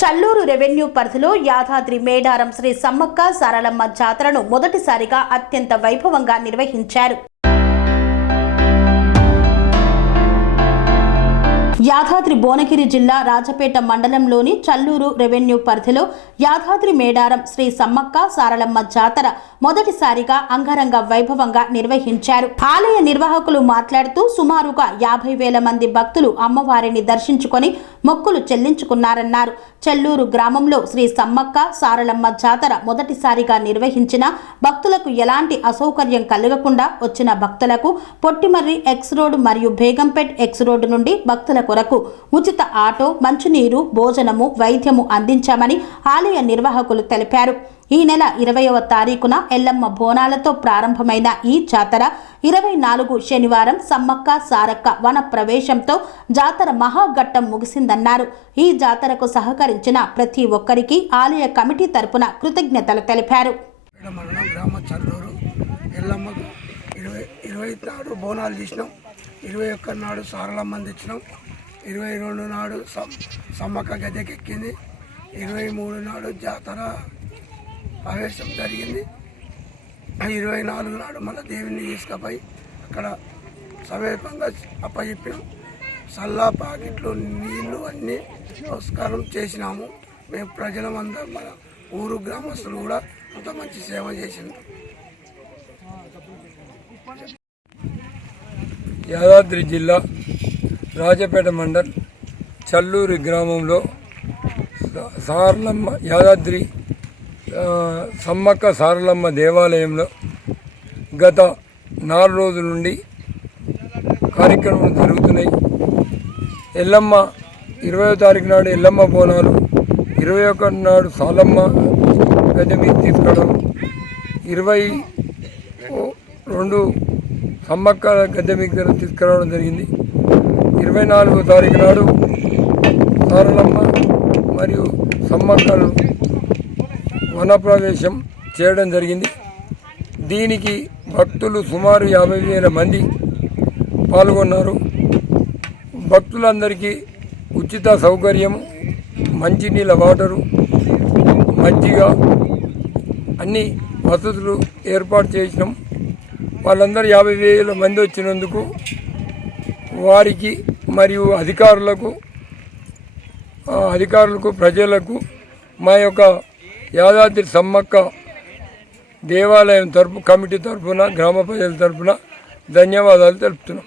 Challur revenue పరిధిలో యాదాద్రి మేడారం శ్రీ సమ్మక్క సారలమ్మ జాతరను మొదటిసారిగా అత్యంత వైభవంగా నిర్వహించారు. యాదాద్రి భువనగిరి జిల్లా రాజపేట మండలంలోని చల్లూరు రెవెన్యూ పరిధిలో యాదాద్రి మేడారం శ్రీ సమ్మక్క సారలమ్మ జాతర మొదటిసారిగా అంగరంగ వైభవంగా నిర్వహించారు. ఆలయ నిర్వాహకులు మాట్లాడుతూ సుమారుగా 50,000 మంది భక్తులు అమ్మవారిని దర్శించుకొని మొక్కులు చెల్లించుకున్నారన్నారు. చెల్లూరు గ్రామంలో శ్రీ సమ్మక్క సారలమ్మ జాతర మొదటిసారిగా నిర్వహించిన భక్తులకు ఎలాంటి అసౌకర్యం కలగకుండా వచ్చిన భక్తులకు పొట్టిమర్రి ఎక్స్ రోడ్ మరియు బేగంపేట్ ఎక్స్ రోడ్ నుండి భక్తుల కొరకు ఉచిత ఆటో, మంచినీరు, భోజనము, వైద్యము అందించామని ఆలయ నిర్వాహకులు తెలిపారు. ఈ నెల 20వ తారీఖున ఎల్లమ్మ బోనాలతో ప్రారంభమైన ఈ జాతర 24 శనివారం సమ్మక్క సారక్క వన ప్రవేశంతో జాతర మహాఘట్టం ముగిసిందన్నారు. ఈ జాతరకు సహకరించిన ప్రతి ఒక్కరికి ఆలయ కమిటీ తరపున కృతజ్ఞతలు తెలిపారు. 20 బోనాలు తీసినాం, 21 నాడు సారలమ్మని తెచ్చినాం, 22 నాడు సమ్మక్క గద్దెకెక్కింది, 23 నాడు జాతర ప్రవేశం జరిగింది, 24 నాడు మళ్ళీ దేవుని తీసుకుపోయి అక్కడ సమీపంగా అప్పచెప్పినాం. సల్లా ప్యాకెట్లు, నీళ్లు అన్నీ నమస్కారం చేసినాము. మేము ప్రజలమందరం మన ఊరు గ్రామస్తులు కూడా అంత మంచి సేవ చేసినాం. యాదాద్రి జిల్లా రాజపేట మండల్ చల్లూరు గ్రామంలో సారలమ్మ యాదాద్రి సమ్మక్క సారలమ్మ దేవాలయంలో గత 4 రోజుల నుండి కార్యక్రమాలు జరుగుతున్నాయి. ఎల్లమ్మ 20వ తారీఖు నాడు ఎల్లమ్మ బోనాలు, 21 నాడు సాలమ్మ గద్దె మీద తీసుకోవడం, 22 సమ్మక్క గద్దె మీద తీసుకురావడం జరిగింది. 24వ తారీఖు నాడు సారలమ్మ మరియు సమ్మక్కలు వనప్రవేశం చేయడం జరిగింది. దీనికి భక్తులు సుమారు 50,000 మంది పాల్గొన్నారు. భక్తులందరికీ ఉచిత సౌకర్యం, మంచినీళ్ళ వాటరు, మజ్జిగ అన్ని వసతులు ఏర్పాటు చేసినాం. వాళ్ళందరూ 50,000 మంది వచ్చినందుకు వారికి మరియు అధికారులకు ప్రజలకు మా యొక్క యాదాద్రి సమ్మక్క దేవాలయం కమిటీ తరఫున, గ్రామ ప్రజల తరఫున ధన్యవాదాలు తెలుపుతున్నాం.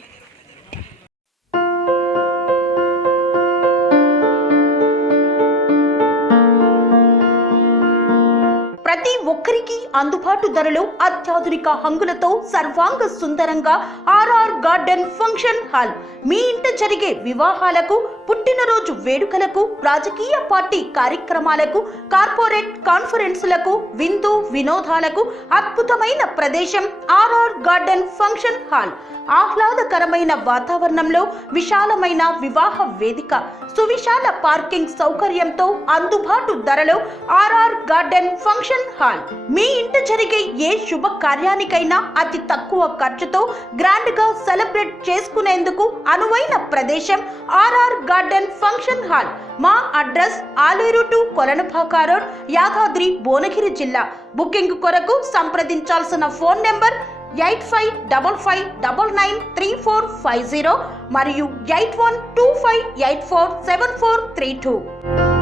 ప్రతి ఒక్కరికి అందుబాటు ధరలో అత్యాధునిక హంగులతో సర్వాంగ సుందరంగా ఆర్ఆర్ గార్డెన్ ఫంక్షన్ హాల్. మీ ఇంట జరిగే వివాహాలకు, పుట్టినరోజు వేడుకలకు, రాజకీయ పార్టీ కార్యక్రమాలకు, కార్పొరేట్ కాన్ఫరెన్సులకు, విందు వినోదాలకు అద్భుతమైన ప్రదేశం ఆర్ఆర్ గార్డెన్ ఫంక్షన్ హాల్. ఆహ్లాదకరమైన వాతావరణంలో విశాలమైన వివాహ వేదిక, సువిశాల పార్కింగ్ సౌకర్యంతో అందుబాటు ధరలో ఆర్ఆర్ గార్డెన్ ఫంక్షన్ హాల్. మీ ఇంట జరిగే ఏ శుభ కార్యానికైనా అతి తక్కువ ఖర్చుతో గ్రాండ్ గా సెలబ్రేట్ చేసుకునేందుకు అనువైన ప్రదేశం ఆర్ఆర్ గార్డెన్ ఫంక్షన్ హాల్. మా address Aleru to Kolanupaka road, Yadadri Bhuvanagiri జిల్లా. బుకింగ్ కొరకు సంప్రదించాల్సిన ఫోన్ నెంబర్ 8555993450 మరియు 8125847432.